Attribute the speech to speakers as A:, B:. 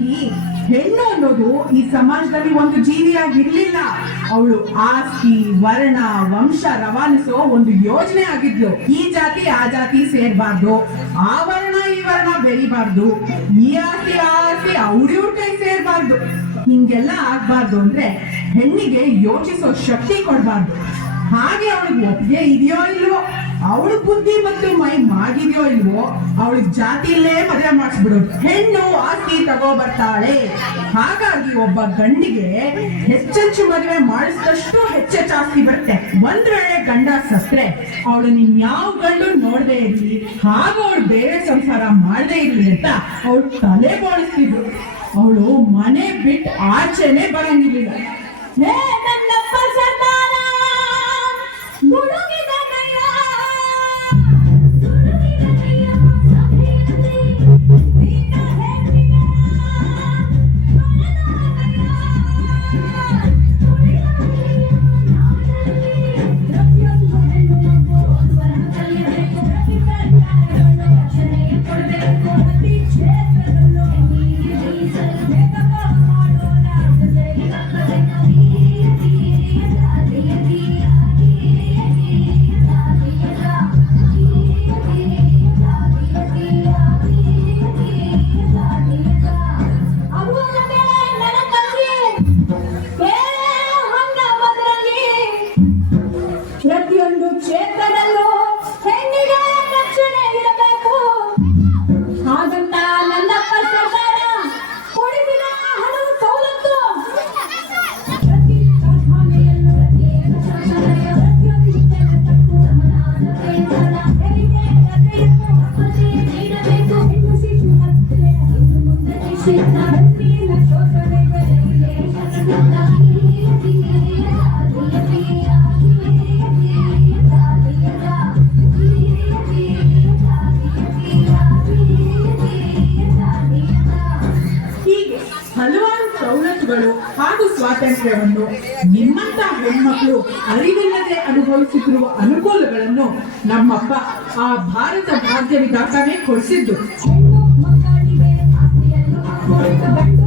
A: ಹುಡುಗಿ ಹೆಣ್ಣು ಅನ್ನೋದು ಈ ಸಮಾಜದಲ್ಲಿ ಒಂದು ಜೀವಿಯಾಗಿರ್ಲಿಲ್ಲ. ಅವಳು ಆಸ್ತಿ, ವರ್ಣ, ವಂಶ ರವಾನಿಸೋ ಒಂದು ಯೋಜನೆ ಆಗಿದ್ಲು. ಈ ಜಾತಿ ಆ ಜಾತಿ ಸೇರ್ಬಾರ್ದು. ಆ ವರ್ಣ, ಈ ವರ್ಣ ಬೆರಿಬಾರ್ದು. ಈ ಆಸ್ತಿ, ಆ ಆಸ್ತಿ ಅವ್ರಿವ್ರ ಕೈ ಸೇರ್ಬಾರ್ದು. ಹಿಂಗೆಲ್ಲ ಆಗ್ಬಾರ್ದು ಅಂದ್ರೆ ಹೆಣ್ಣಿಗೆ ಯೋಚಿಸೋ ಶಕ್ತಿ ಕೊಡ್ಬಾರ್ದು. ಹಾಗೆ ಅವಳಿಗೆ ಒಪ್ಪಿಗೆ ಇದೆಯೋ ಇಲ್ವೋ, ಅವಳ ಬುದ್ಧಿ ಮತ್ತು ಮೈ ಮಾಗಿದೆಯೋ ಇಲ್ವೋ, ಅವಳಿಗೆ ಜಾತಿಯಲ್ಲೇ ಮದುವೆ ಮಾಡಿಸ್ಬಿಡೋದು ಹೆಣ್ಣು ಆಸ್ತಿ ತಗೋ ಬರ್ತಾಳೆ. ಹಾಗಾಗಿ ಒಬ್ಬ ಗಂಡಿಗೆ ಹೆಚ್ಚೆಚ್ಚು ಮದುವೆ ಮಾಡಿಸಿದಷ್ಟು ಹೆಚ್ಚೆಚ್ಚು ಆಸ್ತಿ ಬರುತ್ತೆ. ಒಂದ್ ವೇಳೆ ಗಂಡ ಸತ್ರೆ ಅವಳು ಯಾವ ಗಂಡು ನೋಡದೆ ಇರ್ಲಿ, ಹಾಗೂ ಅವಳು ಬೇರೆ ಸಂಸಾರ ಮಾಡದೆ ಇರ್ಲಿ ಅಂತ ಅವಳು ತಲೆ ಬೋಳಿಸ್ತಿದ್ರು. ಅವಳು ಮನೆ ಬಿಟ್ಟು ಆಚೆನೆ ಬರಂಗಿರ್ಲಿಲ್ಲ. ಹೀಗೆ ಸ್ವಾತಂತ್ರ್ಯವನ್ನು ನಿಮ್ಮಂತ ಹೆಣ್ಮಕ್ಳು ಅರಿವಿಲ್ಲದೆ ಅನುಭವಿಸುತ್ತಿರುವ ಅನುಕೂಲಗಳನ್ನು ನಮ್ಮಪ್ಪ ಆ ಭಾರತ ಭಾಗ್ಯ ವಿಧಾತನೇ ಕೊಡಿಸಿದ್ದು.
B: Thank you.